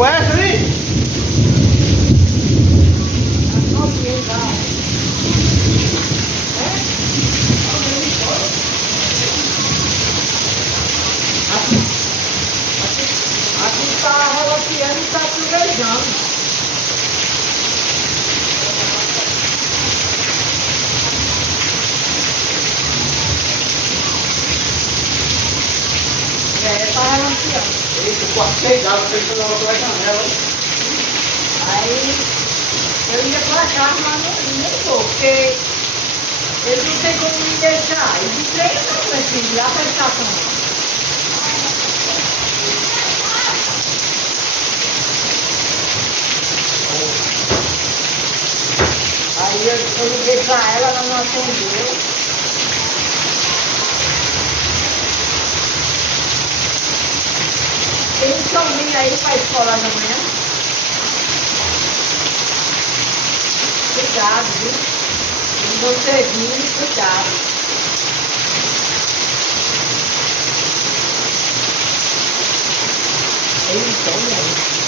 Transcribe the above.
Wesley! Aqui tá relaxando e tá chuvejando. Tá relaxando. Eita, o quarto pegado, pensando pela janela. Aí eu ia pra casa, mas não vou, porque eles não tem como me deixar. E de trem não, meu filho, lá pra estação. Aí eu liguei pra ela não atendeu. Tem um sozinho aí pra escola da manhã. Cuidado, viu? Você vindo, cuidado. Eita, olha aí.